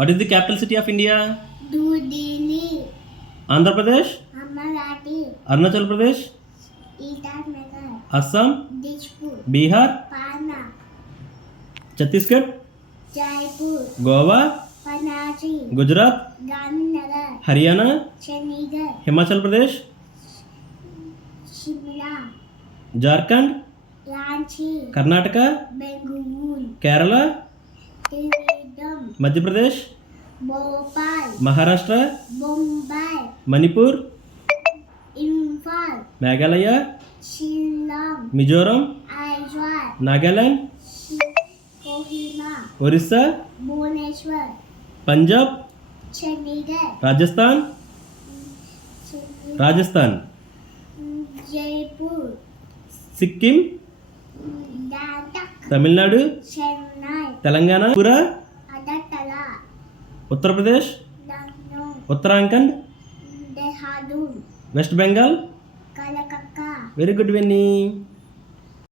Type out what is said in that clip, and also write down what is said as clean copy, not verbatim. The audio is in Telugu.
What is the capital city of India? New Delhi, Andhra Pradesh, Amarati, Arunachal Pradesh, Itanagar, Assam, Dishpur, Bihar, Pana, Chhattisgarh, Jaipur, Goa, Panaji, Gujarat, Gandhinagar, Haryana, Chandigarh, Himachal Pradesh, Shimla, Jharkhand, Ranchi, Karnataka, Bengaluru, Kerala, Trivandrum, Madhya Pradesh, Bhopal, Maharashtra, Mumbai, Manipur, Imphal, Meghalaya, Shillong, Mizoram, Aizawl, Nagaland, Kohima, Orissa, Bhubaneswar, Punjab, Chandigarh, Rajasthan, Rajasthan, Jaipur, Sikkim, Ladakh, Tamil Nadu, Chennai, Telangana, Tripura, Agartala, Uttar Pradesh, Lucknow, Uttarakhand, Dehradun, west Bengal. Kolkata. Very good వెన్నీ.